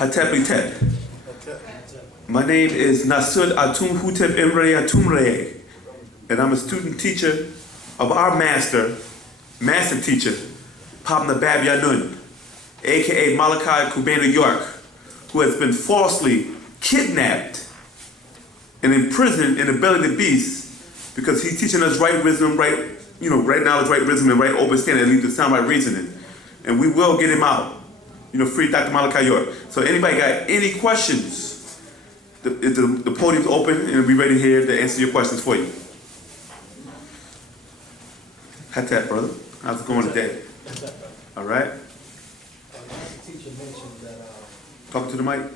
Hatep. My name is Nasud Atum Hutep Imre Atumre, and I'm a student teacher of our master teacher, Pabna Bab Yanun, aka Malachi Kubena York, who has been falsely kidnapped and imprisoned in the belly of the beast because he's teaching us right wisdom, right knowledge, right wisdom, and right understanding that leads to sound right reasoning. And we will get him out. Free Dr. Malachi York. So anybody got any questions? The podium's open and we'll be ready here to answer your questions for you. Hattat, brother. How's it going today? All right. The teacher mentioned that. Talk to the mic.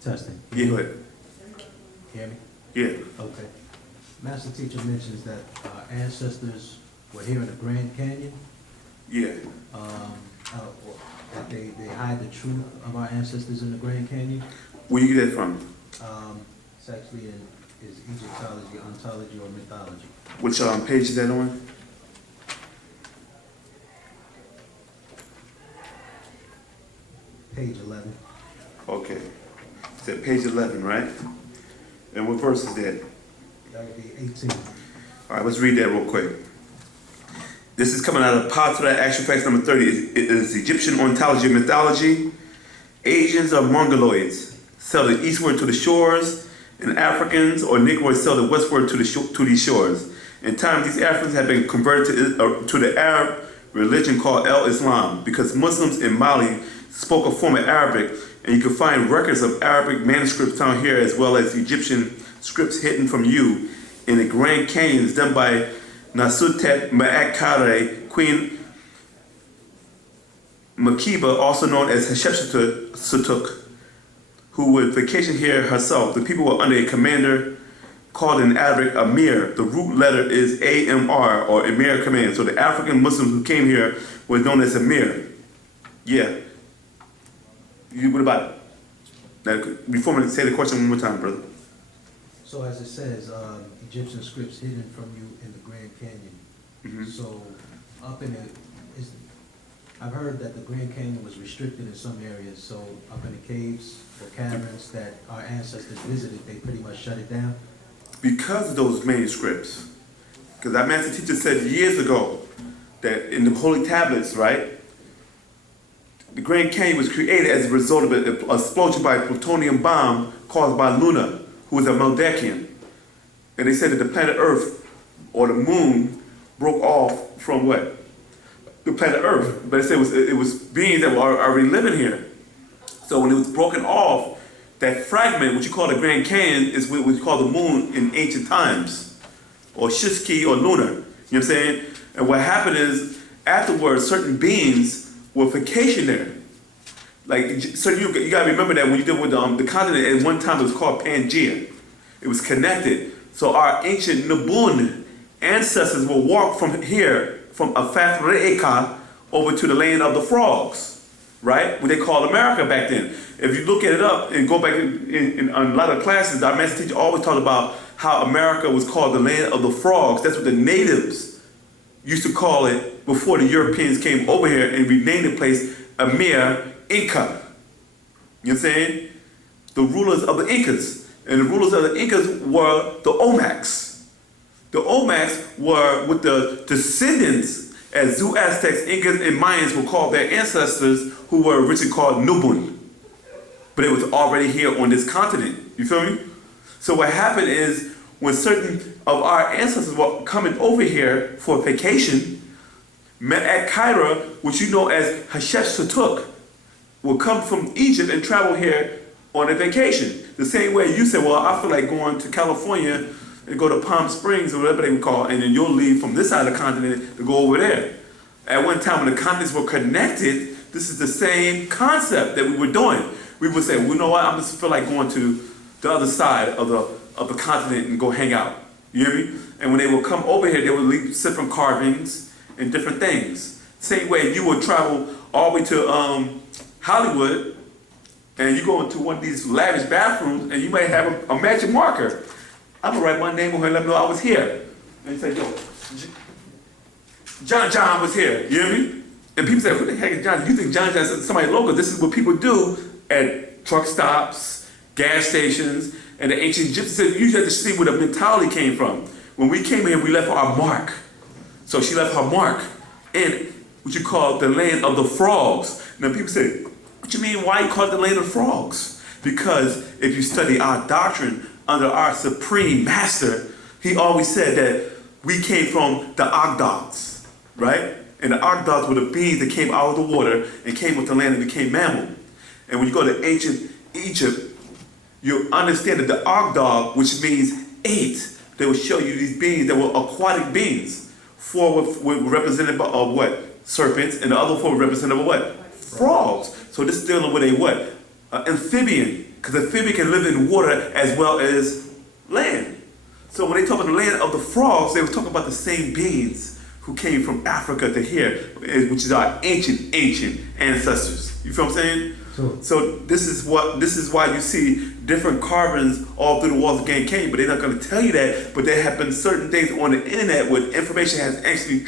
Testing. Yeah, go ahead. Hear me? Yeah. Okay. Master teacher mentions that our ancestors were here in the Grand Canyon. Yeah. That they hide the truth of our ancestors in the Grand Canyon. Where you get that from? It's actually in Egyptology, ontology, or mythology. Which page is that on? Page 11. Okay. It's at page 11, right? And what verse is that? That would be 18. All right, let's read that real quick. This is coming out of Patra Action Facts number 30. It is Egyptian ontology and mythology. Asians are Mongoloids, sailed eastward to the shores, and Africans or Negroids sailed westward to these shores. In time, these Africans have been converted to the Arab religion called El-Islam because Muslims in Mali spoke a form of Arabic, and you can find records of Arabic manuscripts found here as well as Egyptian scripts hidden from you in the Grand Canyons done by Nasutet Ma'akare, Queen Makiba, also known as Hatshepsut, who would vacation here herself. The people were under a commander called in Arabic Amir. The root letter is AMR, or Emir command. So the African Muslims who came here were known as Amir. Yeah. What about it? Now, before I say the question one more time, brother. So as it says, Egyptian scripts hidden from you in the Grand Canyon. Mm-hmm. So up in I've heard that the Grand Canyon was restricted in some areas. So up in the caves or caverns that our ancestors visited, they pretty much shut it down. Because of those manuscripts. Because our master teacher said years ago that in the holy tablets, right, the Grand Canyon was created as a result of an explosion by a plutonium bomb caused by Luna, who was a Meldekian. And they said that the planet Earth, or the moon, broke off from what? The planet Earth. But they said it was beings that were already living here. So when it was broken off, that fragment, what you call the Grand Canyon, is what we call the moon in ancient times, or Shishki or lunar. You know what I'm saying? And what happened is, afterwards, certain beings will vacation there. Like, so you gotta remember that when you deal with the continent, at one time it was called Pangea. It was connected. So our ancient Nabun ancestors will walk from here, from Afaf Re'eka, over to the land of the frogs, right? What they called America back then. If you look at it up and go back in a lot of classes, our master teacher always talked about how America was called the land of the frogs. That's what the natives used to call it before the Europeans came over here and renamed the place Amir Inca. You know what I'm saying? The rulers of the Incas. And the rulers of the Incas were the Olmecs. The Olmecs were with the descendants, as Aztecs, Incas, and Mayans were called their ancestors, who were originally called Nubun. But it was already here on this continent. You feel me? So what happened is, when certain of our ancestors were coming over here for vacation, at Cairo, which you know as Hatshepsut, will come from Egypt and travel here on a vacation. The same way you said, well, I feel like going to California and go to Palm Springs or whatever they would call, and then you'll leave from this side of the continent to go over there. At one time when the continents were connected, this is the same concept that we were doing. We would say, well, you know what, I just feel like going to the other side of the continent and go hang out. You hear me? And when they would come over here, they would leave different carvings and different things. Same way you would travel all the way to Hollywood, and you go into one of these lavish bathrooms, and you might have a magic marker. I'm gonna write my name on here and let them know I was here. And say, yo, John was here. You hear me? And people say, who the heck is John? You think John is somebody local? This is what people do at truck stops, gas stations, and the ancient Egyptians said you had to see where the mentality came from. When we came here, we left our mark. So she left her mark in what you call the land of the frogs. Now people say, what you mean, why you call it the land of frogs? Because if you study our doctrine under our supreme master, he always said that we came from the Ogdogs, right? And the Ogdogs were the beings that came out of the water and came with the land and became mammal. And when you go to ancient Egypt, you'll understand that the Ogdog, which means 8, they will show you these beings that were aquatic beings. 4 were represented by what? Serpents, and the other 4 were represented by what? Frogs. So this is dealing with a what? Amphibian, because amphibian can live in water as well as land. So when they talk about the land of the frogs, they were talking about the same beings who came from Africa to here, which is our ancient ancestors. You feel what I'm saying? Sure. So this is why you see different carvings all through the walls of Grand Canyon, but they're not going to tell you that. But there have been certain things on the internet where information has actually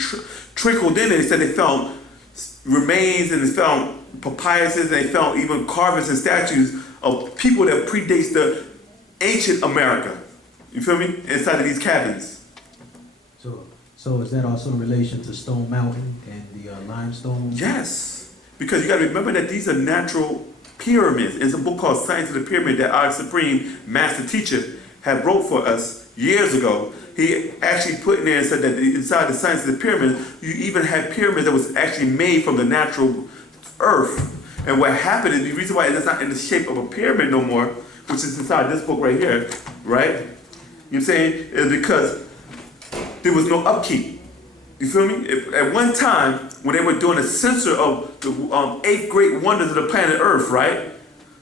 trickled in. They said they found remains and they found papyruses and they found even carvings and statues of people that predates the ancient America. You feel me? Inside of these cabins. So is that also in relation to Stone Mountain and the limestone? Yes, because you got to remember that these are natural pyramids. It's a book called Science of the Pyramid that our supreme master teacher had wrote for us years ago. He actually put in there and said that inside the Science of the Pyramid, you even had pyramids that was actually made from the natural earth. And what happened is the reason why it's not in the shape of a pyramid no more, which is inside this book right here, right? You know what I'm saying? Is because there was no upkeep. You feel me? At one time, when they were doing a censor of the 8 great wonders of the planet Earth, right?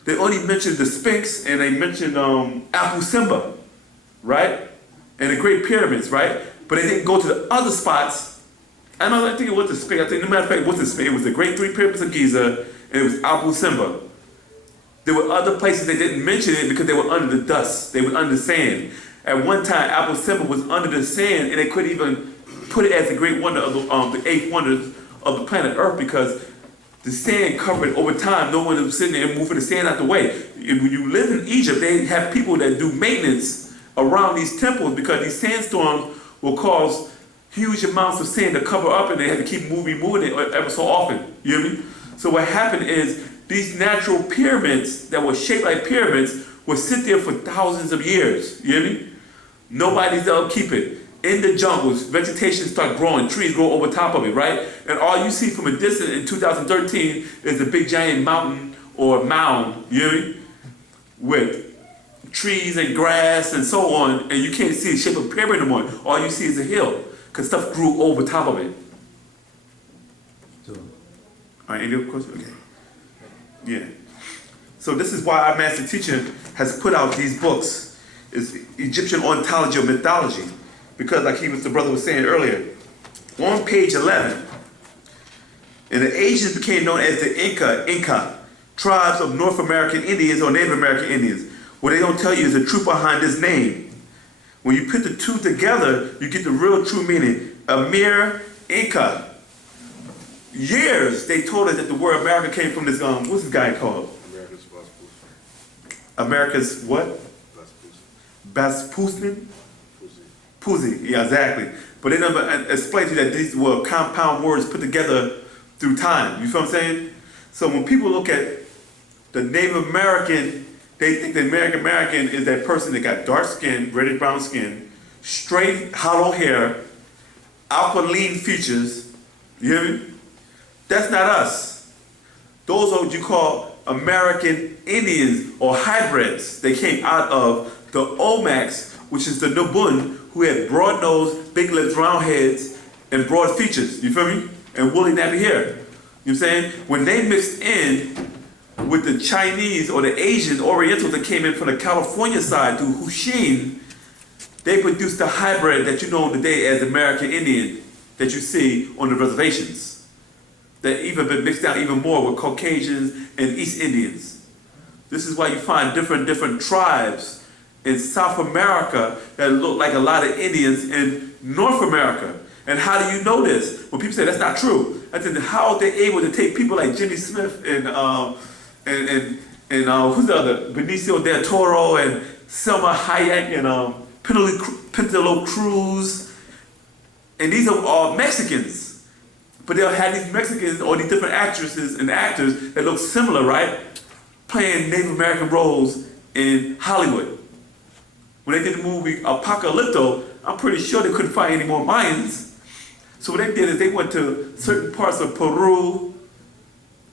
They only mentioned the Sphinx and they mentioned Apu Simba, right? And the Great Pyramids, right? But they didn't go to the other spots. I think it was the Sphinx. I think, no matter of fact, it was the Sphinx. It was the Great 3 Pyramids of Giza, and it was Apu Simba. There were other places they didn't mention it because they were under the dust. They were under sand. At one time, Apu Simba was under the sand, and they couldn't even put it as the great wonder of the 8th wonders of the planet Earth because the sand covered over time. No one was sitting there and moving the sand out the way. When you live in Egypt, they have people that do maintenance around these temples because these sandstorms will cause huge amounts of sand to cover up, and they have to keep moving it ever so often. You hear me? So what happened is these natural pyramids that were shaped like pyramids will sit there for thousands of years. You hear me? Nobody's to upkeep it. In the jungles, vegetation starts growing, trees grow over top of it, right? And all you see from a distance in 2013 is a big giant mountain or mound, you hear me? With trees and grass and so on, and you can't see the shape of a pyramid anymore. All you see is a hill, because stuff grew over top of it. Sure. All right, any other questions? Okay. Yeah. So this is why our master teacher has put out these books. It's Egyptian ontology or mythology. Because like the brother was saying earlier, on page 11, and the Asians became known as the Inca, tribes of North American Indians or Native American Indians. What they don't tell you is the truth behind this name. When you put the two together, you get the real true meaning. Amir Inca. Years they told us that the word America came from this, what's this guy called? America's what? Vespucian? Pussy, yeah, exactly. But they never explained to you that these were compound words put together through time. You feel what I'm saying? So when people look at the Native American, they think the American is that person that got dark skin, reddish brown skin, straight hollow hair, alkaline features. You hear me? That's not us. Those are what you call American Indians or hybrids. They came out of the Omax, which is the Nubun, who had broad nose, big lips, round heads, and broad features. You feel me? And woolly nappy hair. You know what I'm saying? When they mixed in with the Chinese or the Asian Orientals that came in from the California side through Hushin, they produced the hybrid that you know today as American Indian that you see on the reservations. That even been mixed down even more with Caucasians and East Indians. This is why you find different tribes in South America that look like a lot of Indians in North America. And how do you know this? When people say that's not true, I think how are they able to take people like Jimmy Smith and and who's the other? Benicio del Toro and Selma Hayek and Penelope Cruz, and these are all Mexicans, but they'll have these Mexicans or these different actresses and actors that look similar, right? Playing Native American roles in Hollywood. When they did the movie Apocalypto, I'm pretty sure they couldn't find any more Mayans. So what they did is they went to certain parts of Peru,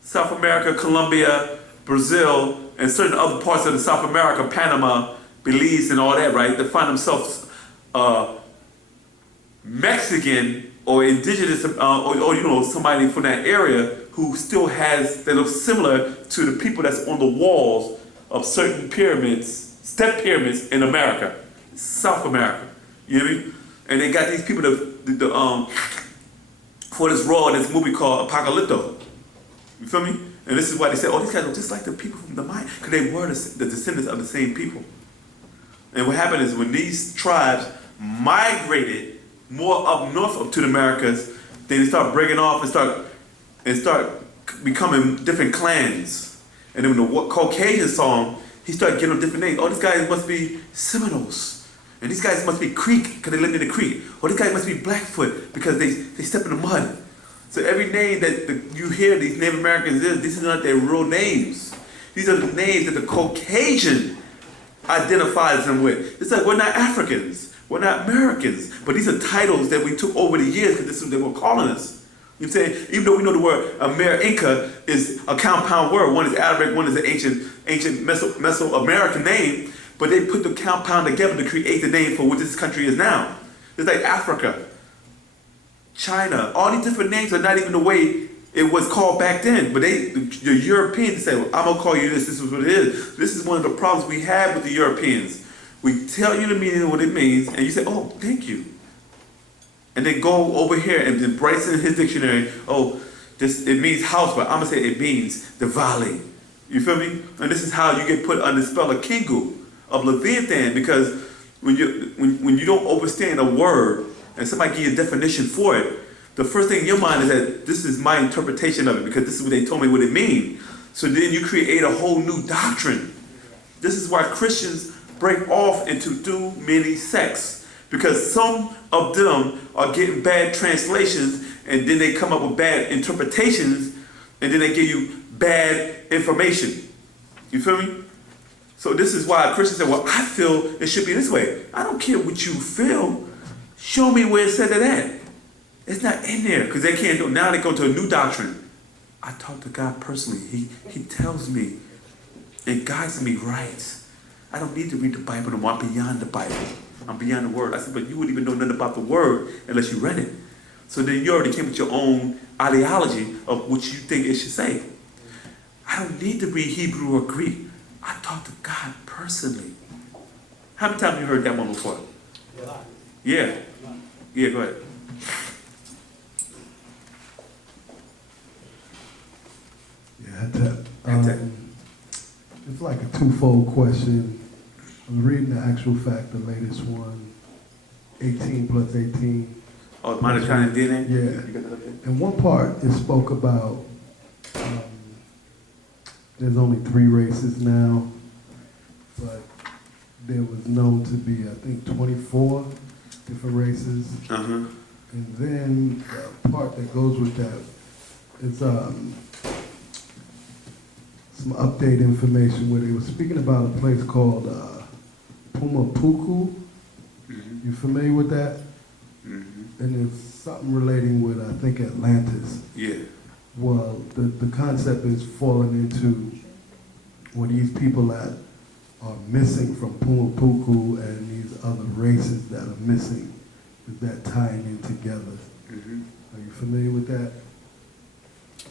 South America, Colombia, Brazil, and certain other parts of the South America, Panama, Belize, and all that, right? To find themselves Mexican or indigenous, or somebody from that area who still has, that looks similar to the people that's on the walls of certain pyramids, step pyramids in America, South America. You know what I mean? And they got these people for this role in this movie called Apocalypto. You feel me? And this is why they said, oh, these guys are just like the people from the Maya, because they were the descendants of the same people. And what happened is when these tribes migrated more up north up to the Americas, then they start breaking off and start becoming different clans. And then when the Caucasian saw them, he started giving them different names. Oh, these guys must be Seminoles. And these guys must be Creek because they lived in the creek. Or these guys must be Blackfoot because they step in the mud. So every name that you hear these Native Americans, these are not their real names. These are the names that the Caucasian identifies them with. It's like we're not Africans, we're not Americans, but these are titles that we took over the years because this is what they were calling us. You know what I'm saying? Even though we know the word Amer-Inca is a compound word, one is Arabic, one is an ancient Mesoamerican name, but they put the compound together to create the name for what this country is now. It's like Africa, China, all these different names are not even the way it was called back then. But the Europeans say, well, I'm gonna call you this is what it is. This is one of the problems we have with the Europeans. We tell you the meaning of what it means, and you say, oh, thank you. And then go over here and then Bryce in his dictionary, oh, it means house, but I'm gonna say it means the valley. You feel me? And this is how you get put under the spell of Kingu, of Leviathan, because when you don't understand a word and somebody give you a definition for it, the first thing in your mind is that this is my interpretation of it because this is what they told me what it means. So then you create a whole new doctrine. This is why Christians break off into too many sects, because some of them are getting bad translations and then they come up with bad interpretations and then they give you bad information. You feel me? So this is why Christians say, well, I feel it should be this way. I don't care what you feel. Show me where it said it at. It's not in there because they can't do it. Now they go to a new doctrine. I talk to God personally. He tells me and guides me right. I don't need to read the Bible no more. I'm beyond the Bible. I'm beyond the Word. I said, but you wouldn't even know nothing about the Word unless you read it. So then you already came with your own ideology of what you think it should say. I don't need to read Hebrew or Greek. I talk to God personally. How many times have you heard that one before? Yeah. Yeah, go ahead. Yeah, it's like a twofold question. I was reading the actual fact, the latest one, 18 plus 18. Oh, mitochondrial DNA? Yeah. You got that up there? And one part, it spoke about there's only 3 races now, but there was known to be, I think, 24 different races. Uh-huh. And then the part that goes with that is some update information where they were speaking about a place called Pumapuku. Mm-hmm. You familiar with that? Mm-hmm. And it's something relating with, I think, Atlantis. Yeah. Well, the concept is falling into where these people that are missing from Pumapuku and these other races that are missing, is that tying in together? Mm-hmm. Are you familiar with that?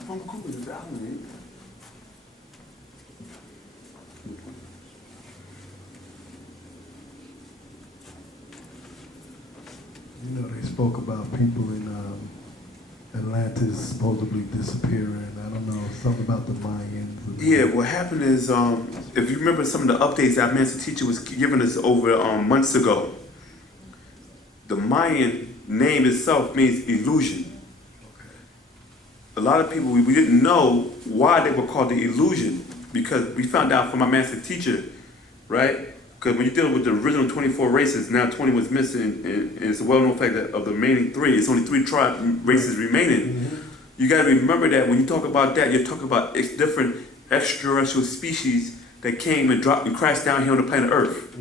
Pumapuku is an island. You know, they spoke about people in Atlantis supposedly disappearing. I don't know, something about the Mayans. Yeah, what happened is, if you remember some of the updates that our master teacher was giving us over months ago, the Mayan name itself means illusion. Okay. A lot of people, we didn't know why they were called the illusion. because we found out from my master teacher, right? Because when you're dealing with the original 24 races, now 20 was missing, and it's a well-known fact that of the remaining 3, it's only 3 races remaining. You got to remember that when you talk about that, you're talking about different extraterrestrial species that came and dropped and crashed down here on the planet Earth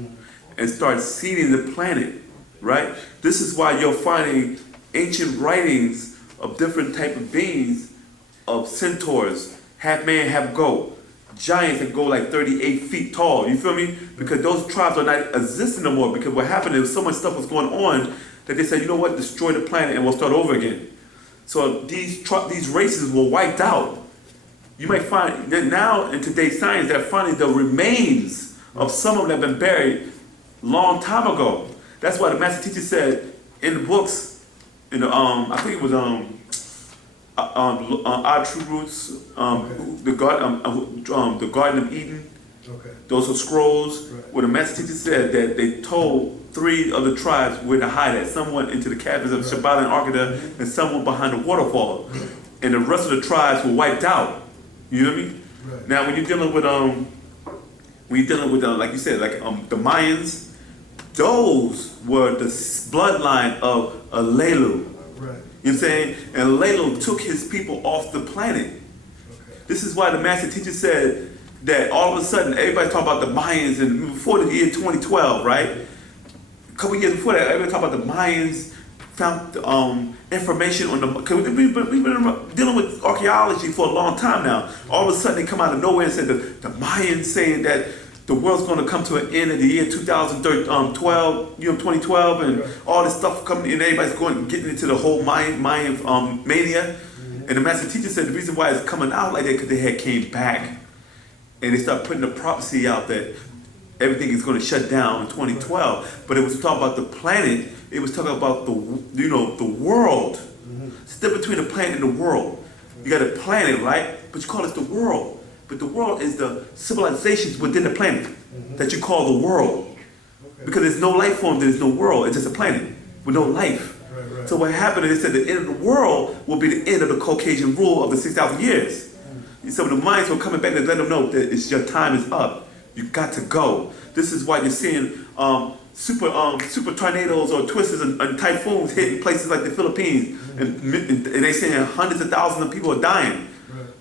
and started seeding the planet, right? This is why you're finding ancient writings of different type of beings, of centaurs, half man, half goat, giants that go like 38 feet tall, you feel me? Because those tribes are not existing no more, because what happened is so much stuff was going on that they said, you know what, destroy the planet and we'll start over again. So these races were wiped out. You might find that now in today's science, they're finding the remains of some of them that have been buried long time ago. That's why the master teacher said in the books, I think it was Our True Roots, the Garden of Eden. Okay. Those are scrolls Right. where the master teacher said that they told 3 of the tribes where to hide at. Some went into the caverns of Shabbat and Arkada, and some went behind the waterfall. And the rest of the tribes were wiped out. You know what I mean? Right. Now, when you're dealing with like you said, like the Mayans, those were the bloodline of Alelu. Right. You know what I'm saying? And Alelu took his people off the planet. Okay. This is why the master teacher said that all of a sudden everybody talk about the Mayans, and before the year 2012, right? A couple years before that, everybody talk about the Mayans found information on the. Cause we've been dealing with archaeology for a long time now. All of a sudden, they come out of nowhere and said the Mayans saying that the world's going to come to an end in the year 2012, 2012, and all this stuff coming, and everybody's getting into the whole Mayan mania. And the master teacher said the reason why it's coming out like that because they had came back, and they started putting the prophecy out that everything is going to shut down in 2012. But it was talking about the planet. It was talking about the world. It's the difference between the planet and the world. You got a planet, right? But you call it the world. But the world is the civilizations within the planet that you call the world. Okay. Because there's no life form, there's no world. It's just a planet with no life. Right. So what happened is they said the end of the world will be the end of the Caucasian rule of the 6,000 years. So the Mayans were coming back to let them know that your time is up. You got to go. This is why you're seeing super tornadoes or twisters and typhoons hitting places like the Philippines, and they're saying hundreds of thousands of people are dying.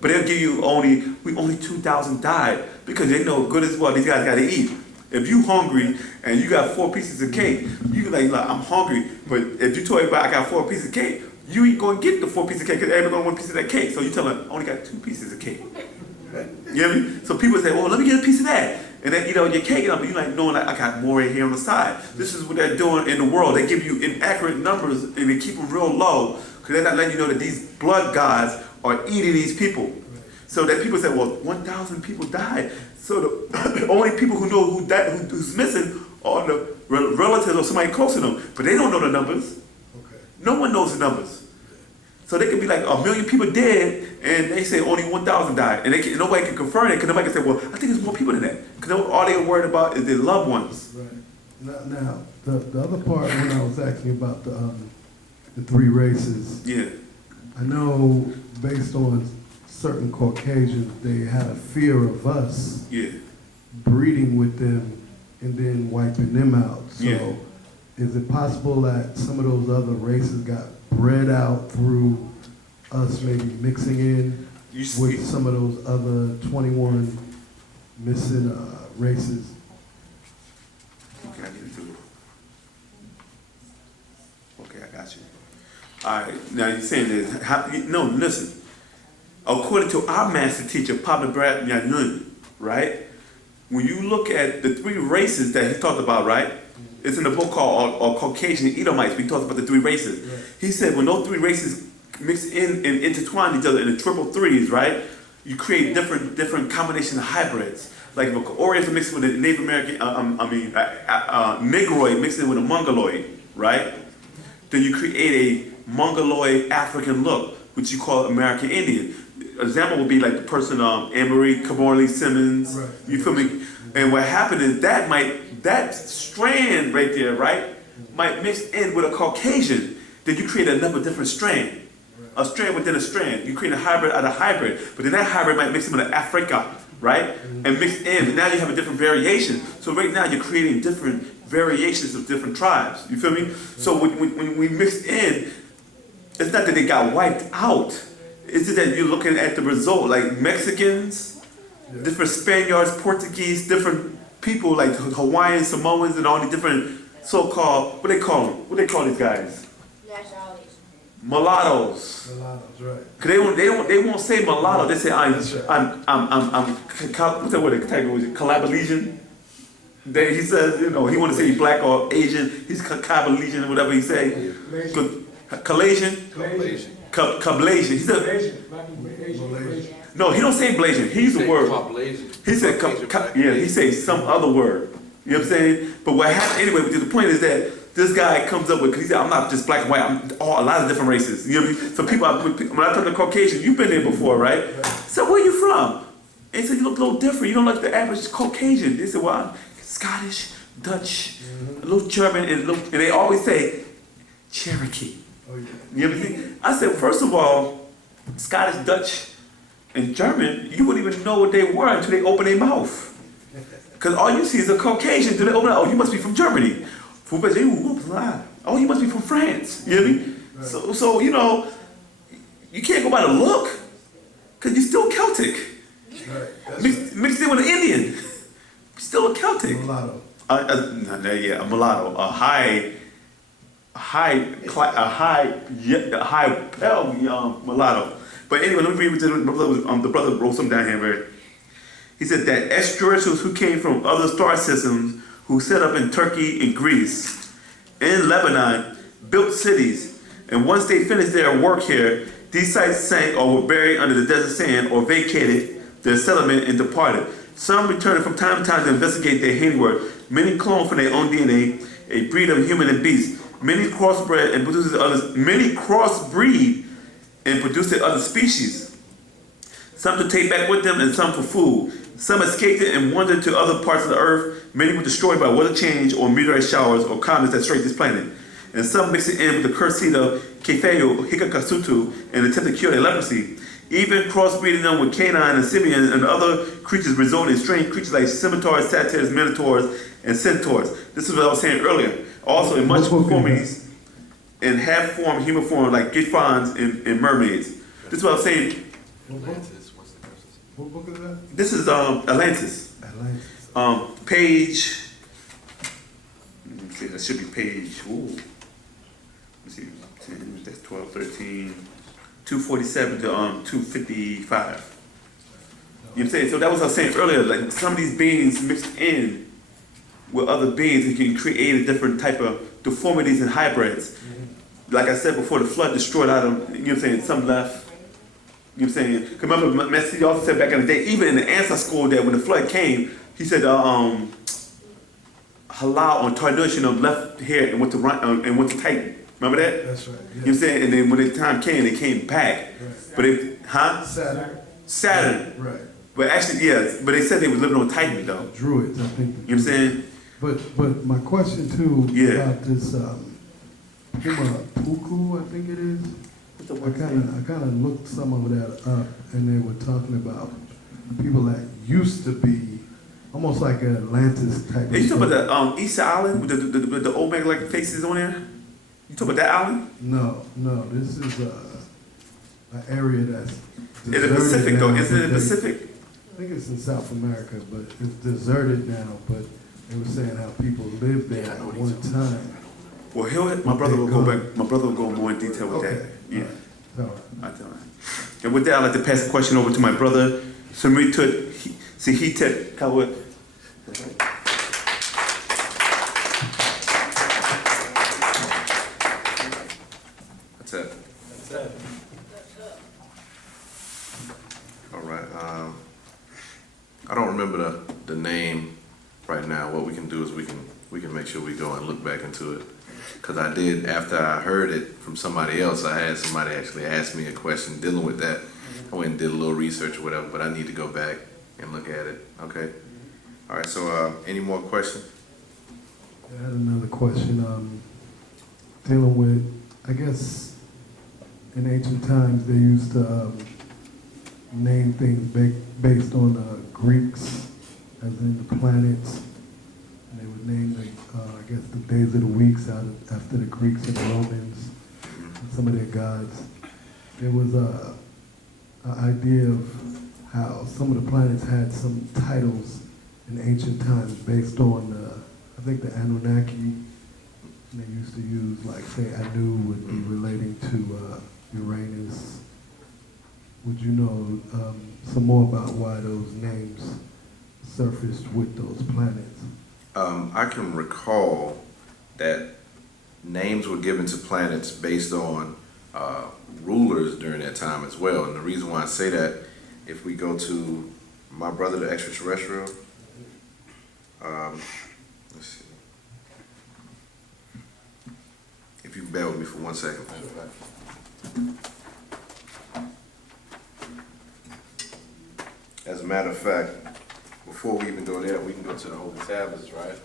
But they'll give you only 2,000 died, because they know good as well these guys got to eat. If you hungry and you got 4 pieces of cake, you like I'm hungry. But if you told everybody I got 4 pieces of cake, you ain't gonna get the 4 pieces of cake because everybody want 1 piece of that cake. So you tell them I only got 2 pieces of cake. You know what I mean? So people say, well, let me get a piece of that. And then, your cake, and you're like, knowing I got more right here on the side. This is what they're doing in the world. They give you inaccurate numbers and they keep them real low because they're not letting you know that these blood gods are eating these people. So that people say, well, 1,000 people died. So the only people who know who's missing are the relatives or somebody close to them. But they don't know the numbers. Okay. No one knows the numbers. So they could be like 1 million people dead, and they say only 1,000 died. And nobody can confirm it, because nobody can say, well, I think there's more people than that. Because all they're worried about is their loved ones. Right. Now, the other part when I was asking about the 3 races, Yeah. I know based on certain Caucasians, they had a fear of us Yeah. breeding with them and then wiping them out. So Yeah. is it possible that some of those other races got bred out through us maybe mixing in with some of those other 21 missing races? Okay, I get into it. Okay, I got you. All right, now you're saying this. No, listen. According to our master teacher, Papa Brad Yanun, right? When you look at the 3 races that he talked about, right? It's in the book called Caucasian Edomites. We talked about the 3 races. Right. He said when those 3 races mix in and intertwine each other in the triple threes, right? You create different combination of hybrids. Like if an Oriental mixed with a Native American, Negroid mixed in with a Mongoloid, right? Then you create a Mongoloid African look, which you call American Indian. Example would be like the person Anne-Marie Caborley Simmons. Right. You feel me? And what happened is that strand right there, right, might mix in with a Caucasian. Then you create another different strand. A strand within a strand. You create a hybrid out of hybrid. But then that hybrid might mix in with an Africa right? And mixed in, and now you have a different variation. So right now you're creating different variations of different tribes. You feel me? So when we mixed in, it's not that they got wiped out. It's just that you're looking at the result, like Mexicans, different Spaniards, Portuguese, different people like Hawaiian, Samoans, and all the different so-called, what they call them? What they call these guys? Mulattoes. Mulattoes, right. Cause they won't say mulatto. They say That's right. what's that word? Collabolesian. He says, you know, he want to say he's black or Asian. He's Collabolesian or whatever he say. Calasian. Cablasian. He said, Malaysia. no, he don't say Blasian. He used the word. He said, yeah, he says some other word. You know what I'm saying? But what happened anyway? But the point is that this guy comes up with, because he said, I'm not just black and white. I'm a lot of different races. You know what I mean? So people, when I talk to Caucasian, you've been there before, right? So where you from? And he said, you look a little different. You don't look the average Caucasian. They said, well, I'm Scottish, Dutch, a little German, and they always say Cherokee. Oh, yeah. You know what I mean? I said, first of all, Scottish, Dutch, and German, you wouldn't even know what they were until they open their mouth. Because all you see is a Caucasian. Then they open up, oh, you must be from Germany. Oh, you must be from France. You know what I mean? Right. So you know, you can't go by the look, because you're still Celtic. Right. Mixed in with an Indian. Still a Celtic. Mulatto. Yeah, a mulatto. A high mulatto. But anyway, let me read what the brother wrote something down here. Right? He said that extraterrestrials who came from other star systems, who set up in Turkey and Greece, in Lebanon, built cities, and once they finished their work here, these sites sank or were buried under the desert sand or vacated their settlement and departed. Some returned from time to time to investigate their handiwork. Many cloned from their own DNA, a breed of human and beast. Many crossbred and produced others. Many crossbreed and produced other species. Some to take back with them, and some for food. Some escaped it and wandered to other parts of the earth. Many were destroyed by weather change or meteorite showers or comets that struck this planet. And some mixed it in with the cursed seed of Kefeu, Hikakasutu, and attempted to cure their leprosy. Even crossbreeding them with canine and simian and other creatures resulted in strange creatures like scimitars, satyrs, minotaurs, and centaurs. This is what I was saying earlier. Also, in much conformities, in half-form, human form, like Gifons and mermaids. This is what I was saying. Atlantis. What's the person? What book is that? This is Atlantis. Atlantis. Page. Let me see. That should be page. Ooh. Let's see. 10. That's 12, 13. 247 to 255. You know what I'm saying? So that was what I was saying earlier. Like some of these beings mixed in with other beings, and can create a different type of deformities and hybrids. Mm-hmm. Like I said before, the flood destroyed out of, you know what I'm saying, some left. You know what I'm saying? Remember, Messi also said back in the day, even in the answer school, that when the flood came, he said, Halal on Tardush, you know, left here and went to Titan. Remember that? That's right. Yeah. You know what I'm saying? And then when the time came, they came back. Right. But it, Saturn. Right. But actually, yeah, but they said they were living on Titan, though. Druids, I think. You know what I'm saying? But my question too about this Wu-nuwaupu, I think it is. I kind of looked some of that up, and they were talking about people that used to be almost like an Atlantis type. Hey, you talking about the Easter Island with the old man like faces on there? You talking about that island? No. This is an area that's in the Pacific, though. Is it in the Pacific? I think it's in South America, but it's deserted now. But they were saying how people lived there at one time. Well, my brother will go back. My brother will go more in detail with that. Yeah. All right. I tell him. And with that, I'd like to pass the question over to my brother, Sumitut Sihitet Kawit. That's it. All right. I don't remember the name right now. What we can do is we can make sure we go and look back into it. Because I did, after I heard it from somebody else, I had somebody actually ask me a question dealing with that. I went and did a little research or whatever, but I need to go back and look at it. Okay? All right, so any more questions? I had another question dealing with, I guess, in ancient times they used to name things based on Greeks, as in the planets. And they would name I guess the days of the weeks after the Greeks and the Romans, and some of their gods. There was an idea of how some of the planets had some titles in ancient times based on, I think, the Anunnaki. They used to use, like, say, Anu would be relating to Uranus. Would you know some more about why those names surfaced with those planets? I can recall that names were given to planets based on rulers during that time as well. And the reason why I say that, if we go to My Brother the Extraterrestrial, let's see. If you can bear with me for 1 second. As a matter of fact, before we even go there, we can go to the Holy Tablets, right?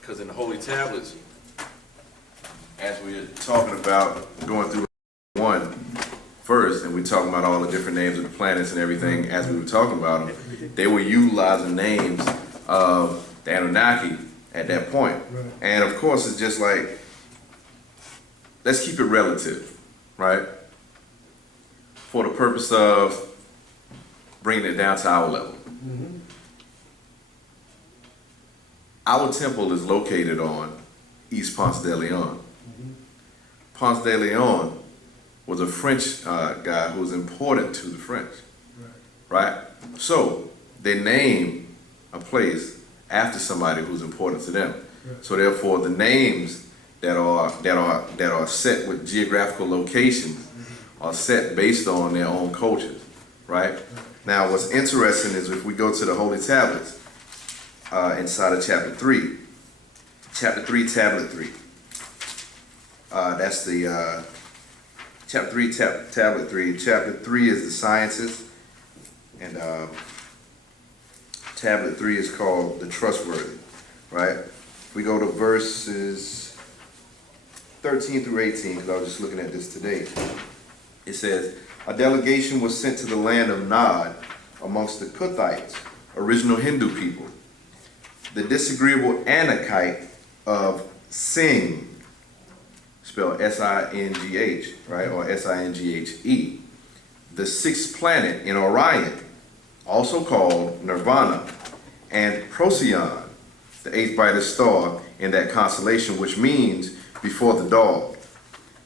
Because in the Holy Tablets, as we're talking about going through one first, and we're talking about all the different names of the planets and everything, as we were talking about them, they were utilizing names of the Anunnaki at that point. Right. And of course, it's just like, let's keep it relative, right? For the purpose of bringing it down to our level. Mm-hmm. Our temple is located on East Ponce de Leon. Mm-hmm. Ponce de Leon was a French guy who was important to the French, right? So they name a place after somebody who's important to them. Right. So therefore, the names that are set with geographical locations are set based on their own cultures, right? Now, what's interesting is if we go to the Holy Tablets, inside of chapter 3, tablet 3. That's the chapter 3, tablet 3. Chapter 3 is the sciences, and tablet 3 is called the trustworthy, right? If we go to verses 13 through 18, because I was just looking at this today, it says, a delegation was sent to the land of Nod amongst the Kuthites, original Hindu people. The disagreeable Anunnaki of Singh, spelled S-I-N-G-H, right, or S-I-N-G-H-E. The sixth planet in Orion, also called Nirvana, and Procyon, the eighth brightest star in that constellation, which means before the dog.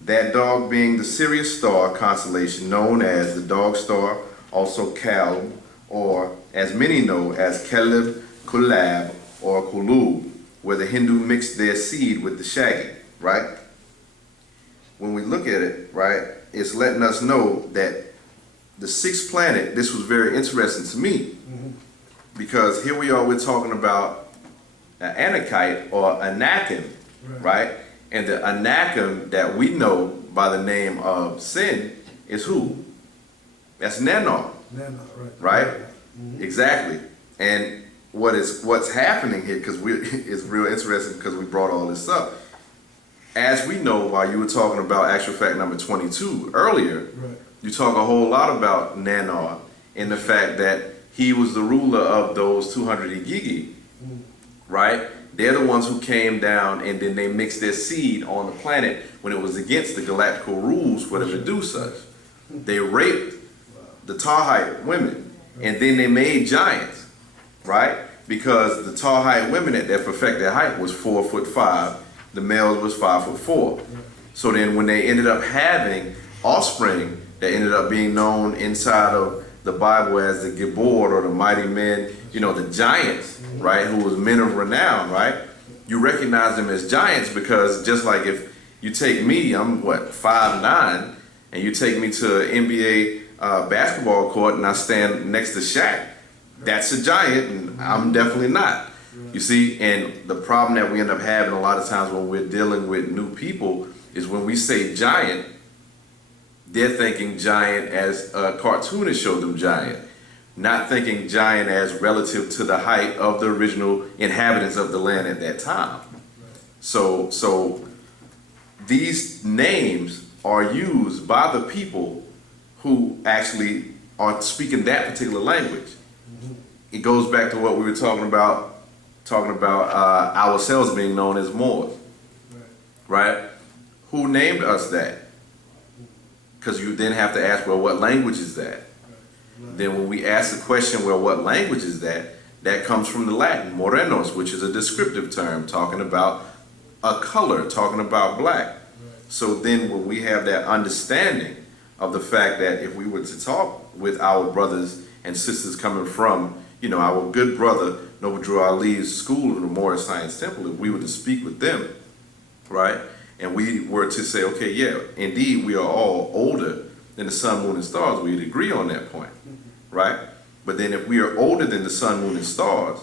That dog being the Sirius star constellation known as the dog star, also Caleb, or as many know as Caleb, Kulab, or Kulub, where the Hindu mixed their seed with the shaggy, right? When we look at it, right, it's letting us know that the sixth planet, this was very interesting to me, because here we are, we're talking about an Anakite or Anakim, right? And the Anakim that we know by the name of Sin is who? That's Nannar, right? Mm-hmm. Exactly. And what's happening here, because it's real interesting because we brought all this up. As we know, while you were talking about actual fact number 22 earlier, you talk a whole lot about Nannar and the fact that he was the ruler of those 200 Igigi, right? They're the ones who came down and then they mixed their seed on the planet when it was against the galactical rules for them to do such. They raped the Tahite women and then they made giants, right? Because the Tahite women at their perfected height was 4'5", the males was 5'4". So then when they ended up having offspring that ended up being known inside of the Bible as the Gibor or the mighty men, you know, the giants, right, who was men of renown, right? You recognize them as giants because just like if you take me, I'm what, 5'9", and you take me to an NBA basketball court and I stand next to Shaq, that's a giant and I'm definitely not. You see, and the problem that we end up having a lot of times when we're dealing with new people is when we say giant, they're thinking giant as a cartoonist showed them giant, not thinking giant as relative to the height of the original inhabitants of the land at that time. So these names are used by the people who who actually are speaking that particular language. It goes back to what we were talking about ourselves being known as Moors, right? Who named us that? Because you then have to ask, well, what language is that? Then when we ask the question, well, what language is that? That comes from the Latin, morenos, which is a descriptive term, talking about a color, talking about black. So then when we have that understanding of the fact that if we were to talk with our brothers and sisters coming from, you know, our good brother, Noble Drew Ali's school of the Moorish Science Temple, if we were to speak with them, right? And we were to say, okay, yeah, indeed, we are all older than the sun, moon, and stars. We'd agree on that point, right? But then if we are older than the sun, moon, and stars,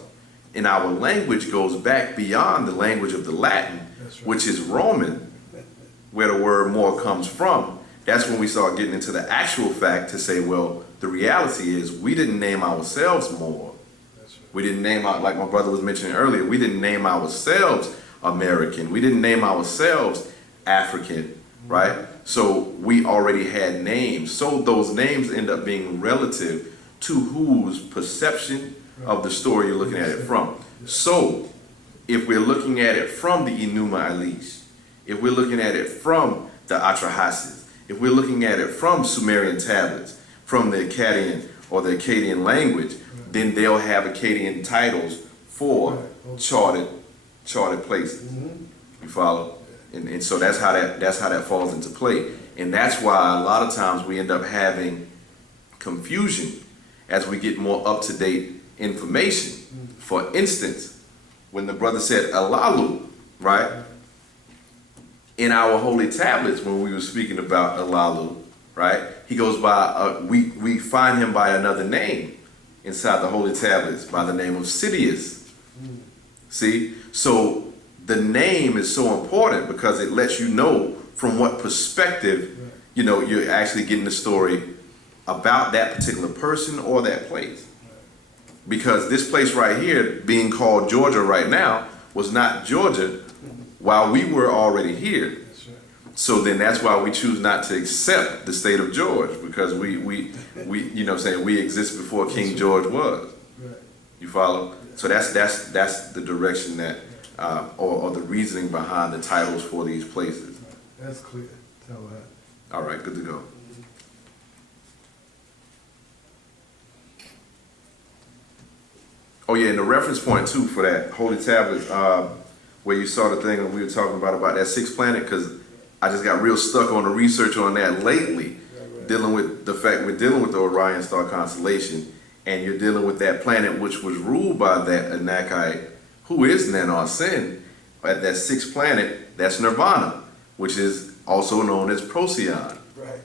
and our language goes back beyond the language of the Latin, which is Roman, where the word more comes from, that's when we start getting into the actual fact to say, well, the reality is we didn't name ourselves more. We didn't name, like my brother was mentioning earlier, we didn't name ourselves American. We didn't name ourselves African, right? So we already had names. So those names end up being relative to whose perception of the story you're looking at it from. So if we're looking at it from the Enuma Elish, if we're looking at it from the Atrahasis, if we're looking at it from Sumerian tablets, from the Akkadian or the Akkadian language, then they'll have Akkadian titles for charted places. You follow? And so that's how that falls into play. And that's why a lot of times we end up having confusion as we get more up-to-date information. For instance, when the brother said Alalu, right? In our holy tablets, when we were speaking about Alalu, right? He goes by, we find him by another name inside the holy tablets by the name of Sidious. See? So the name is so important because it lets you know from what perspective, you know, you're actually getting the story about that particular person or that place. Because this place right here, being called Georgia right now, was not Georgia while we were already here. So then that's why we choose not to accept the state of George, because we you know what I'm saying, we exist before King George was. You follow? So that's the direction that, or the reasoning behind the titles for these places. That's clear. Tell that. All right, good to go. Oh yeah, and the reference point too for that holy tablet, where you saw the thing that we were talking about that sixth planet, because I just got real stuck on the research on that lately, dealing with the fact we're dealing with the Orion star constellation, and you're dealing with that planet which was ruled by that Anunnaki, who is Nanar Sin, at that sixth planet, that's Nirvana, which is also known as Procyon. Right.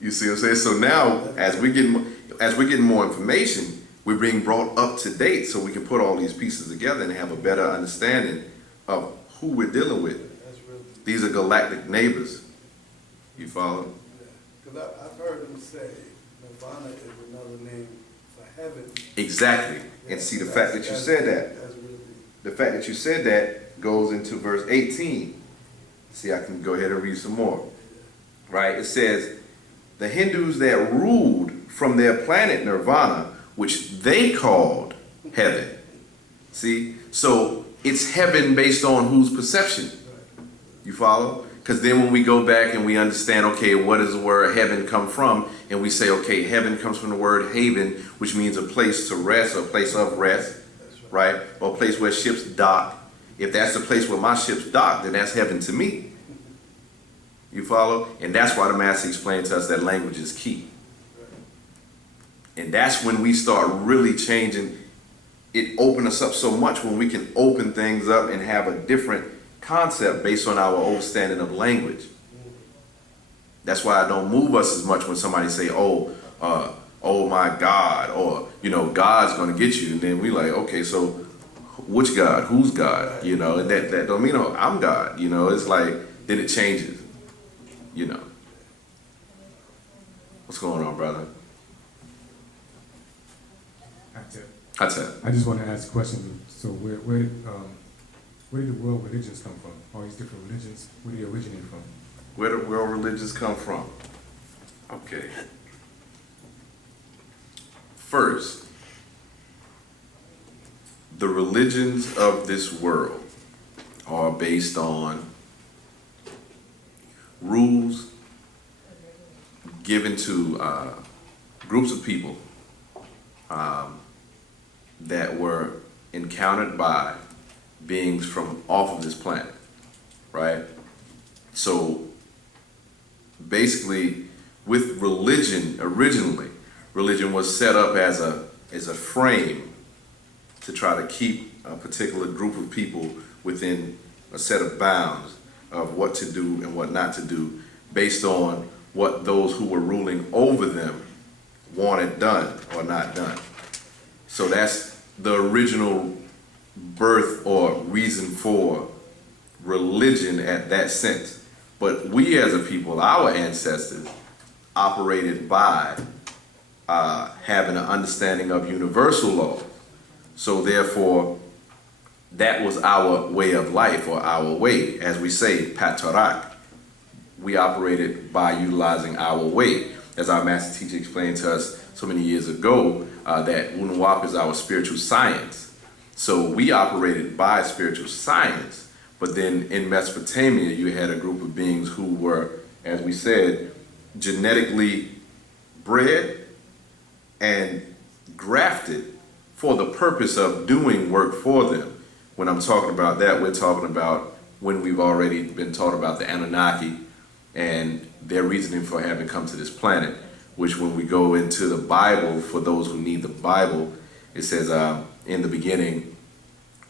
You see what I'm saying? So now, as we're getting more information, we're being brought up to date so we can put all these pieces together and have a better understanding of who we're dealing with. These are galactic neighbors. You follow? Because I've heard them say Nirvana is another name for heaven. Exactly. And see, the fact that you said that, the fact that you said that goes into verse 18. See, I can go ahead and read some more. Right? It says, the Hindus that ruled from their planet Nirvana, which they called heaven. See? So it's heaven based on whose perception? You follow? Because then when we go back and we understand, okay, what does the word heaven come from? And we say, okay, heaven comes from the word haven, which means a place to rest, or a place of rest, right? Or a place where ships dock. If that's the place where my ships dock, then that's heaven to me. You follow? And that's why the Master explained to us that language is key. And that's when we start really changing. It opens us up so much when we can open things up and have a different concept based on our understanding of language. That's why it don't move us as much when somebody say, oh my God, or, you know, God's going to get you. And then we like, okay, so which God? Who's God? You know, and that don't mean, oh, I'm God. You know, it's like, then it changes, you know. What's going on, brother? I just want to ask a question. So where did the world religions come from? All these different religions, where do they originate from? Where do world religions come from? Okay. First, the religions of this world are based on rules given to groups of people that were encountered by beings from off of this planet, right? So basically, with religion, originally, religion was set up as a frame to try to keep a particular group of people within a set of bounds of what to do and what not to do based on what those who were ruling over them wanted done or not done. So that's the original birth or reason for religion at that sense. But we as a people, our ancestors, operated by having an understanding of universal law. So therefore, that was our way of life, or our way. As we say, Pt.1, we operated by utilizing our way. As our master teacher explained to us so many years ago, that Wu-nuwaup is our spiritual science. So we operated by spiritual science, but then in Mesopotamia, you had a group of beings who were, as we said, genetically bred and grafted for the purpose of doing work for them. When I'm talking about that, we're talking about when we've already been taught about the Anunnaki and their reasoning for having come to this planet, which when we go into the Bible, for those who need the Bible, it says, in the beginning,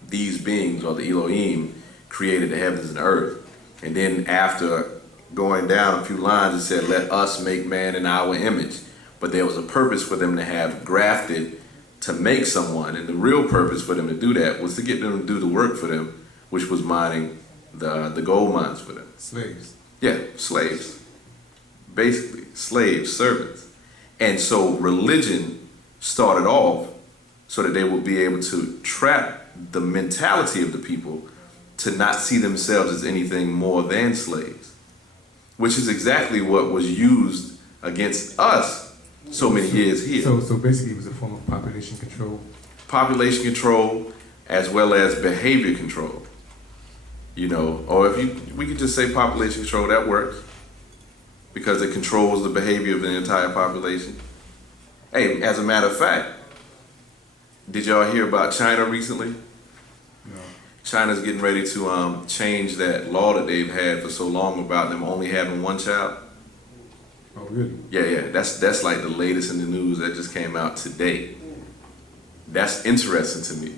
these beings, or the Elohim, created the heavens and earth. And then after going down a few lines, it said, let us make man in our image. But there was a purpose for them to have grafted to make someone, and the real purpose for them to do that was to get them to do the work for them, which was mining the gold mines for them. Slaves. Yeah, slaves. Basically, slaves, servants. And so religion started off so that they would be able to trap the mentality of the people to not see themselves as anything more than slaves, which is exactly what was used against us so many years here. So basically, it was a form of population control. Population control, as well as behavior control. You know, or we could just say population control, that works, because it controls the behavior of the entire population. Hey, as a matter of fact, did y'all hear about China recently? No. China's getting ready to change that law that they've had for so long about them only having one child. Oh, really? Yeah, that's like the latest in the news that just came out today. That's interesting to me.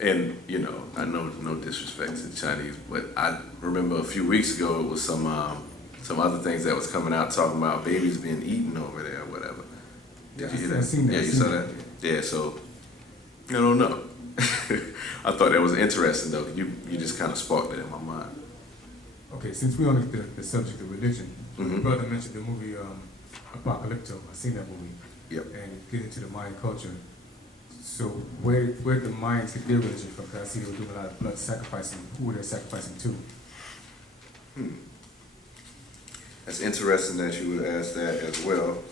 And, you know, I know no disrespect to the Chinese, but I remember a few weeks ago it was some other things that was coming out talking about babies being eaten over there or whatever. Did you hear that? I seen that. Yeah, you saw that? Yeah, so, I don't know. I thought that was interesting, though. You just kind of sparked it in my mind. Okay, since we're on the subject of religion, Mhm. the brother mentioned the movie Apocalypto. I seen that movie. Yep. And it get into the Mayan culture. So where did the Mayans get their religion from? Because I see they were doing a lot of blood sacrificing. Who were they sacrificing to? That's interesting that you would ask that as well.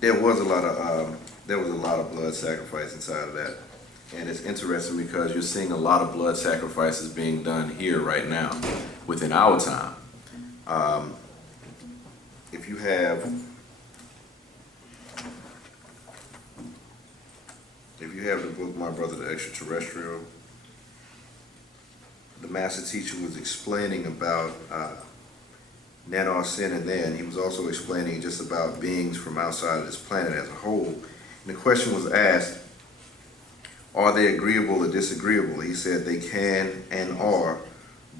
There was a lot of blood sacrifice inside of that, and it's interesting because you're seeing a lot of blood sacrifices being done here right now, within our time. If you have the book My Brother the Extraterrestrial, the master teacher was explaining about Nanar Sin and then he was also explaining just about beings from outside of this planet as a whole. And the question was asked, are they agreeable or disagreeable? He said they can and are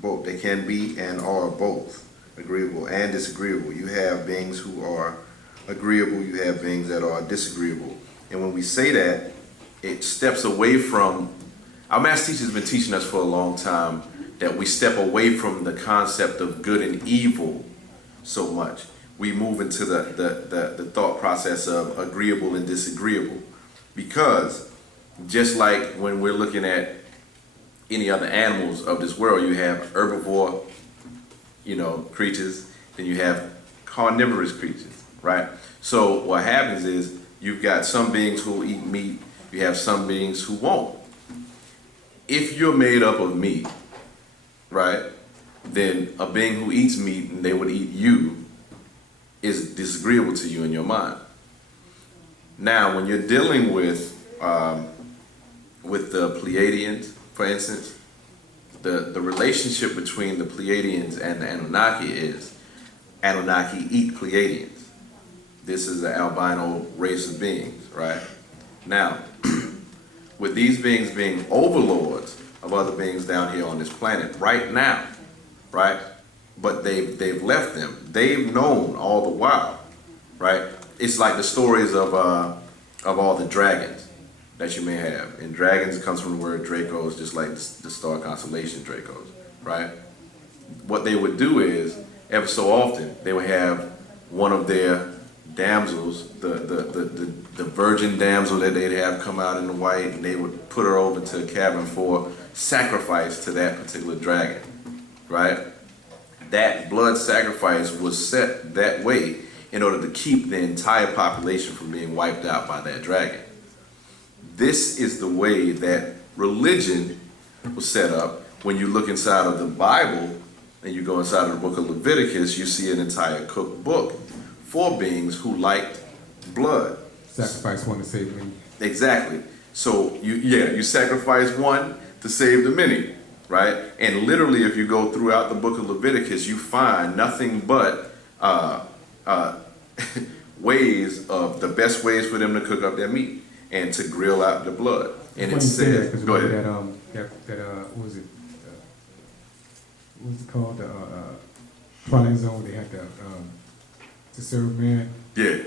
both. They can be and are both agreeable and disagreeable. You have beings who are agreeable, you have beings that are disagreeable. And when we say that, it steps away from, our master teacher has been teaching us for a long time that we step away from the concept of good and evil so much. We move into the thought process of agreeable and disagreeable. Because just like when we're looking at any other animals of this world, you have herbivore, creatures, then you have carnivorous creatures, right? So what happens is you've got some beings who will eat meat, you have some beings who won't. If you're made up of meat, right, then a being who eats meat and they would eat you is disagreeable to you in your mind. Now, when you're dealing with the Pleiadians, for instance, the relationship between the Pleiadians and the Anunnaki is Anunnaki eat Pleiadians. This is an albino race of beings, right? Now, with these beings being overlords of other beings down here on this planet right now, right? But they've left them. They've known all the while, right? It's like the stories of all the dragons that you may have. And dragons comes from the word Dracos, just like the star constellation Dracos, right? What they would do is, ever so often, they would have one of their damsels, the virgin damsel that they'd have come out in the white, and they would put her over to a cabin for sacrifice to that particular dragon, right? That blood sacrifice was set that way in order to keep the entire population from being wiped out by that dragon. This is the way that religion was set up. When you look inside of the Bible and you go inside of the book of Leviticus, you see an entire cookbook for beings who liked blood. Sacrifice one to save many. Exactly. So you sacrifice one to save the many, right? And literally, if you go throughout the book of Leviticus, you find nothing but ways of the best ways for them to cook up their meat and to grill out the blood. And it says, go ahead. What was it? What was it called? The Twilight Zone. They had to serve man. Yeah.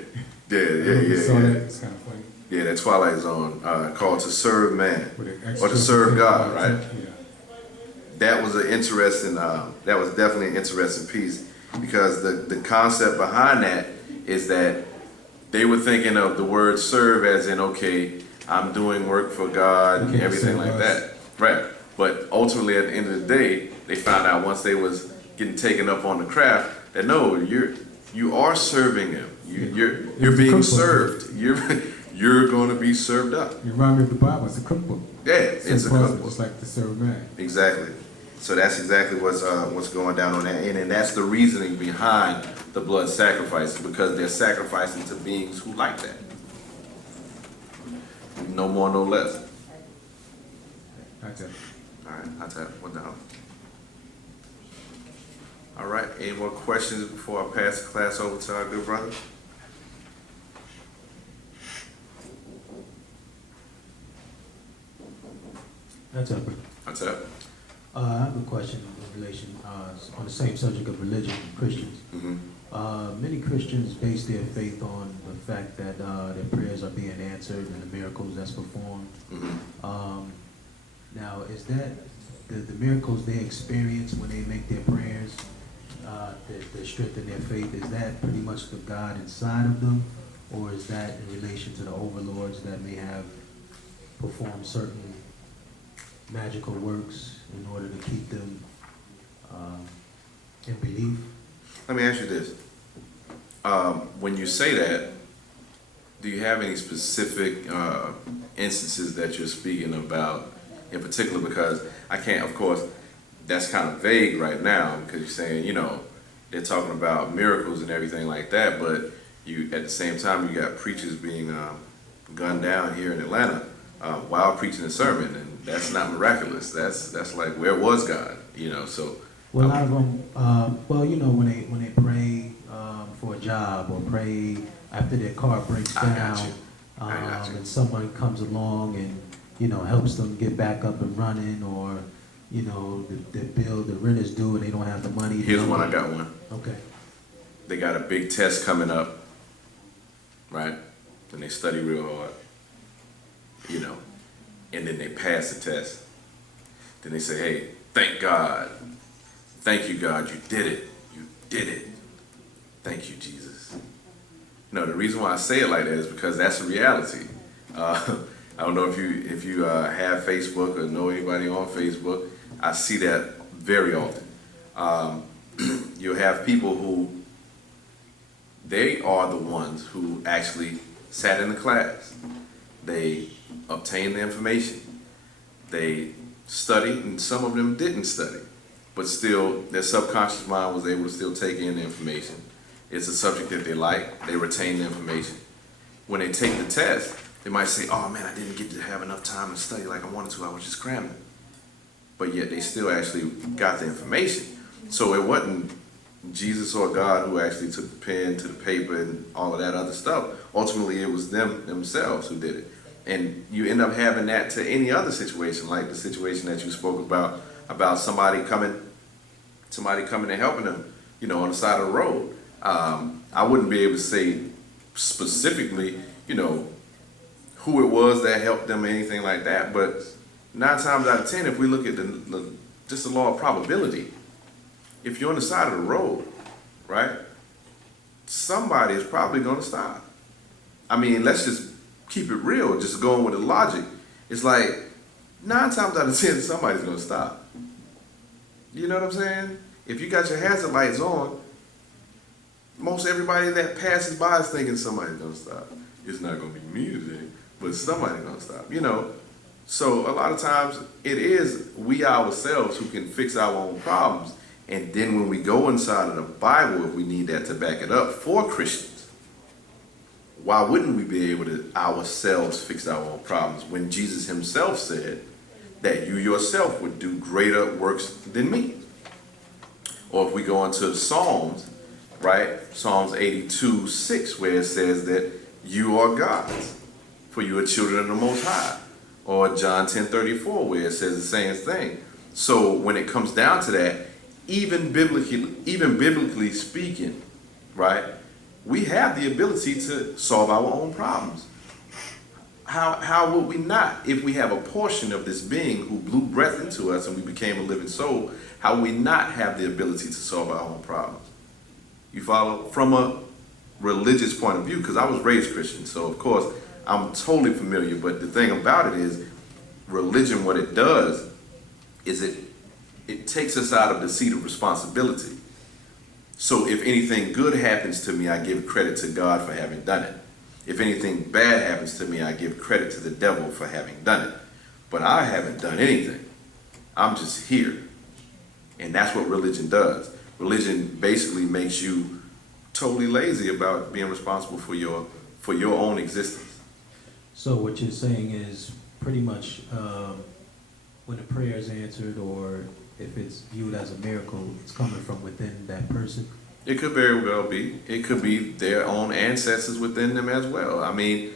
Saw that. It's kind of funny. Yeah, that Twilight Zone called To Serve Man or To Serve Serve God, right? Yeah. That was an interesting. That was definitely an interesting piece because the concept behind that is that they were thinking of the word serve as in, okay, I'm doing work for God and everything like that, right? But ultimately, at the end of the day, they found out once they was getting taken up on the craft that no, you are serving Him. You're being served. You're going to be served up. You remind me of the Bible. It's a cookbook. Yeah, it's a cookbook. Just like to serve man. Exactly. So that's exactly what's going down on that end, and that's the reasoning behind the blood sacrifices, because they're sacrificing to beings who like that. No more, no less. That's it. All right, I tap one down. All right, any more questions before I pass the class over to our good brother? That's up. I tap. I have a question in relation on the same subject of religion, Christians. Mm-hmm. Many Christians base their faith on the fact that their prayers are being answered and the miracles that's performed. Mm-hmm. Now, is that the miracles they experience when they make their prayers that strengthen their faith, is that pretty much the God inside of them, or is that in relation to the overlords that may have performed certain magical works in order to keep them in belief? Let me ask you this. When you say that, do you have any specific instances that you're speaking about in particular? Because I can't, of course, that's kind of vague right now because you're saying, they're talking about miracles and everything like that, but you at the same time, you got preachers being gunned down here in Atlanta while preaching a sermon, and that's not miraculous. That's like, where was God? So. Well, a lot of them, when they pray for a job or pray after their car breaks down, and someone comes along and helps them get back up and running, or the rent is due and they don't have the money. Here's one. I got one. Okay. They got a big test coming up, right? And they study real hard, and then they pass the test. Then they say, hey, thank God. Thank you, God, you did it. You did it. Thank you, Jesus. The reason why I say it like that is because that's a reality. I don't know if you have Facebook or know anybody on Facebook. I see that very often. You'll have people who They are the ones who actually sat in the class. They obtained the information. They studied, and some of them didn't study. But still, their subconscious mind was able to still take in the information. It's a subject that they like. They retain the information. When they take the test, they might say, oh man, I didn't get to have enough time to study like I wanted to. I was just cramming. But yet they still actually got the information. So it wasn't Jesus or God who actually took the pen to the paper and all of that other stuff. Ultimately, it was them themselves who did it. And you end up having that to any other situation, like the situation that you spoke about somebody coming and helping them, on the side of the road. I wouldn't be able to say specifically, who it was that helped them or anything like that, but 9 times out of 10, if we look at just the law of probability, if you're on the side of the road, right, somebody is probably going to stop. I mean, let's just keep it real, just going with the logic. It's like 9 times out of 10, somebody's going to stop. You know what I'm saying? If you got your hazard lights on, most everybody that passes by is thinking somebody's going to stop. It's not going to be me today, but somebody's going to stop, So a lot of times it is we ourselves who can fix our own problems. And then when we go inside of the Bible, if we need that to back it up for Christians, why wouldn't we be able to ourselves fix our own problems when Jesus himself said that you yourself would do greater works than me? Or if we go into the Psalms, right? Psalms 82:6, where it says that you are gods, for you are children of the Most High. Or John 10:34, where it says the same thing. So when it comes down to that, even biblically speaking, right, we have the ability to solve our own problems. How would we not, if we have a portion of this being who blew breath into us and we became a living soul, how would we not have the ability to solve our own problems? You follow? From a religious point of view, because I was raised Christian, so of course I'm totally familiar, but the thing about it is, religion, what it does is it takes us out of the seat of responsibility. So if anything good happens to me, I give credit to God for having done it. If anything bad happens to me, I give credit to the devil for having done it. But I haven't done anything. I'm just here. And that's what religion does. Religion basically makes you totally lazy about being responsible for your own existence. So what you're saying is pretty much when a prayer is answered, or if it's viewed as a miracle, it's coming from within that person? It could very well be. It could be their own ancestors within them as well. I mean,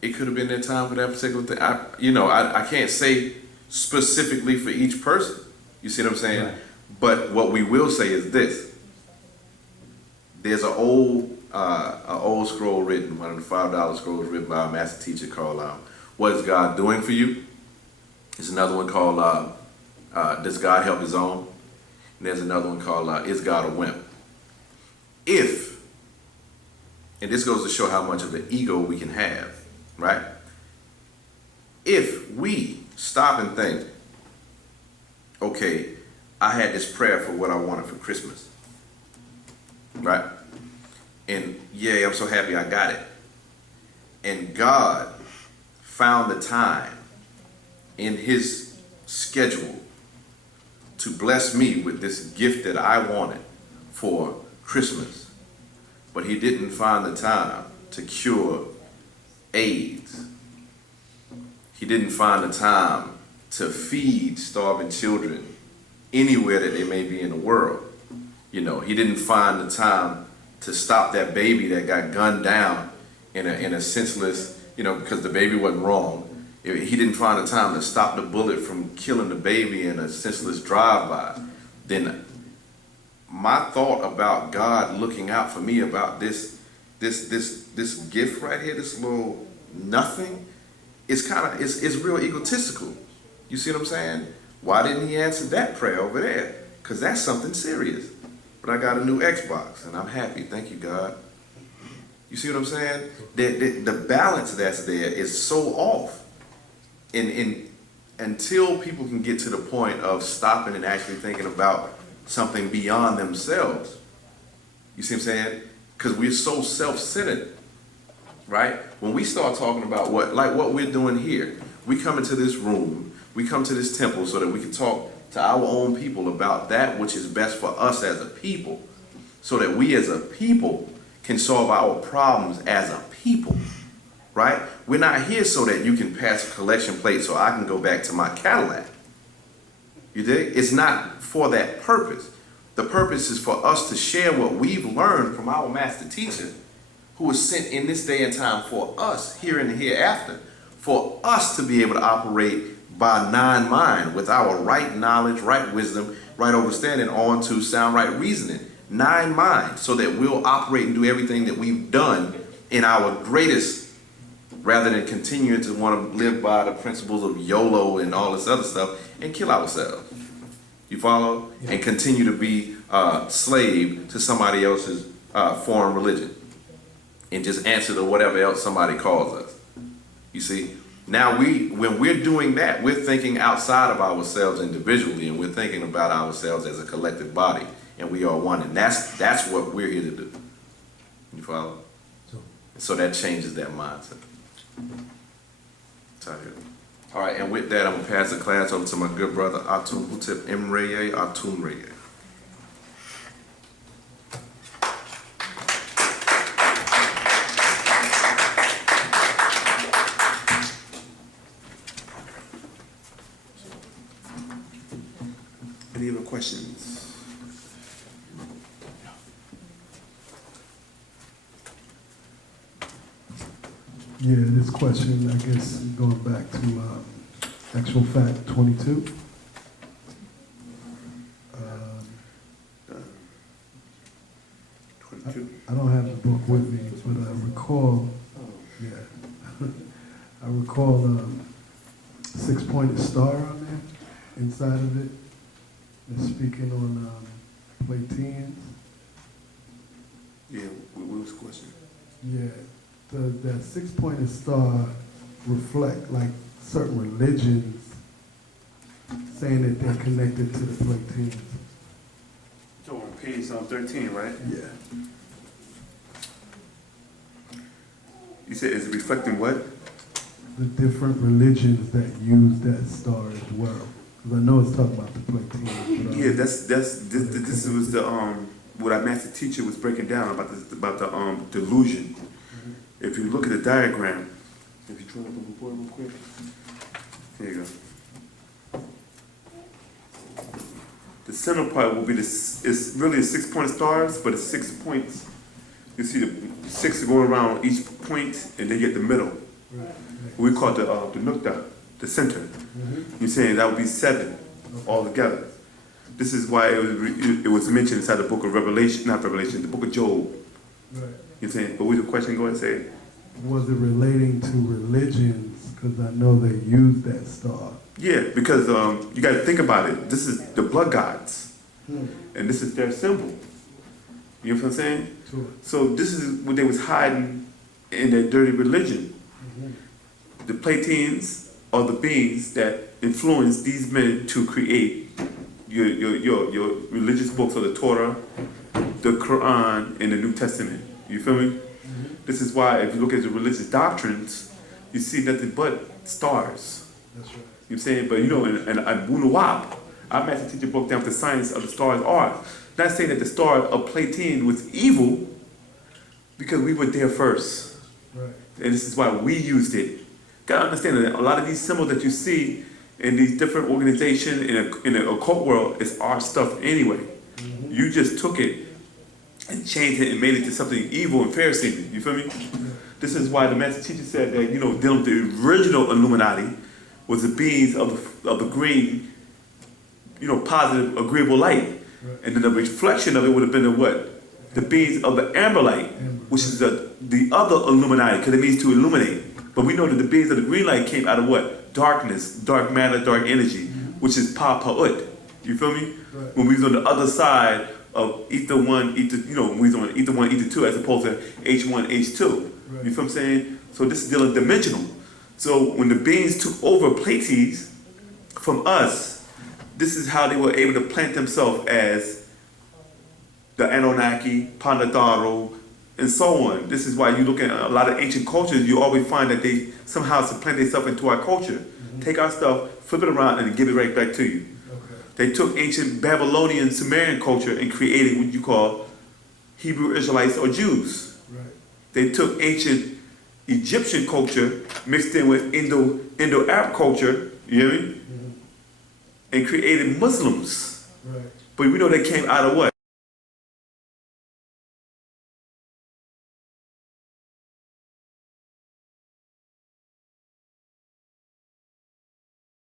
it could have been their time for that particular thing. I can't say specifically for each person. You see what I'm saying? Right. But what we will say is this. There's an old scroll written, one of the $5 scrolls written by a master teacher called What is God Doing for You? There's another one called Does God Help His Own? And there's another one called Is God a Wimp? And this goes to show how much of the ego we can have, right? If we stop and think, okay, I had this prayer for what I wanted for Christmas, right? And yay, I'm so happy I got it. And God found the time in his schedule to bless me with this gift that I wanted for Christmas. But he didn't find the time to cure AIDS. He didn't find the time to feed starving children anywhere that they may be in the world. He didn't find the time to stop that baby that got gunned down in a senseless, because the baby wasn't wrong. He didn't find the time to stop the bullet from killing the baby in a senseless drive-by. Then my thought about God looking out for me about this gift right here, this little nothing, it's real egotistical. You see what I'm saying? Why didn't he answer that prayer over there? Because that's something serious. But I got a new Xbox and I'm happy. Thank you, God. You see what I'm saying? The balance that's there is so off. And until people can get to the point of stopping and actually thinking about something beyond themselves, you see what I'm saying? because we're so self-centered, right? When we start talking about what we're doing here, we come into this room, we come to this temple so that we can talk to our own people about that which is best for us as a people, so that we as a people can solve our problems as a people, right? We're not here so that you can pass a collection plate so I can go back to my Cadillac. You dig? It's not for that purpose. The purpose is for us to share what we've learned from our master teacher, who was sent in this day and time for us here and hereafter, for us to be able to operate by non-mind with our right knowledge, right wisdom, right understanding on to sound right reasoning. 9 mind, so that we'll operate and do everything that we've done in our greatest, rather than continuing to want to live by the principles of YOLO and all this other stuff and kill ourselves. You follow? And continue to be slave to somebody else's foreign religion and just answer to whatever else somebody calls us. You see? Now when we're doing that, we're thinking outside of ourselves individually, and we're thinking about ourselves as a collective body, and we are one, and that's what we're here to do. You follow? So that changes that mindset. All right, and with that, I'm gonna pass the class over to my good brother Atum Hutep Imreye Atum Reye. Any other questions? Yeah, this question, I guess, going back to actual fact 22. I don't have the book with me, but I recall, I recall a 6-pointed star on there, inside of it. It's speaking on Platinians. Yeah, what was the question? Yeah, that 6-pointed star reflect like certain religions saying that they're connected to the Platinians. So on page 13, right? Yeah. You said it's reflecting what? The different religions that use that star as well. Because I know it's talking about the Platinians. But, Yeah, this was the what our master teacher was breaking down about the delusion. If you look at the diagram, if you turn up on the board real quick, here you go. The center part will be it's really a 6-point stars, but it's 6 points. You see the 6 going around each point, and then you get the middle. Right. We call it the nukta, the center. You're saying that would be 7 altogether. This is why it was mentioned inside the book of Revelation, not Revelation, the book of Job. Right. You're saying, but with the question, go ahead and say it. Was it relating to religions? Because I know they use that star. Yeah, because you got to think about it. This is the blood gods, and this is their symbol. You know what I'm saying? Sure. So this is what they was hiding in their dirty religion. The Platines are the beings that influence these men to create your religious books, of the Torah, the Quran, and the New Testament. You feel me? This is why if you look at the religious doctrines, you see nothing but stars. That's right. You know what I'm saying? But you know, in Wu-nuwaup, our master teacher broke down what the science of the stars are. Not saying that the star of Platine was evil, because we were there first. Right. And this is why we used it. Gotta understand that a lot of these symbols that you see in these different organizations in the occult world is our stuff anyway. You just took it and changed it and made it to something evil and fair-seeming. You feel me? This is why the master teacher said that, you know, dealing with the original Illuminati was the beings of the green, you know, positive, agreeable light. Right. And then the reflection of it would have been the what? The beings of the amber light, which is the other Illuminati, because it means to illuminate. But we know that the beings of the green light came out of what? Darkness, dark matter, dark energy, which is Pa-Pa'ut. You feel me? Right. When we was on the other side of ether 1, ether, you know, when we was on ether 1, ether 2, as opposed to H1, H2. Right. You feel what I'm saying? So this is dealing dimensional. So when the beings took over Plates from us, this is how they were able to plant themselves as the Anunnaki, Panadaro, and so on. This is why you look at a lot of ancient cultures, you always find that they somehow supplant themselves into our culture. Take our stuff, flip it around, and give it right back to you. Okay. They took ancient Babylonian, Sumerian culture and created what you call Hebrew Israelites or Jews. Right. They took ancient Egyptian culture, mixed in with Indo-Arab culture, you hear me? And created Muslims. Right. But we know they came out of what?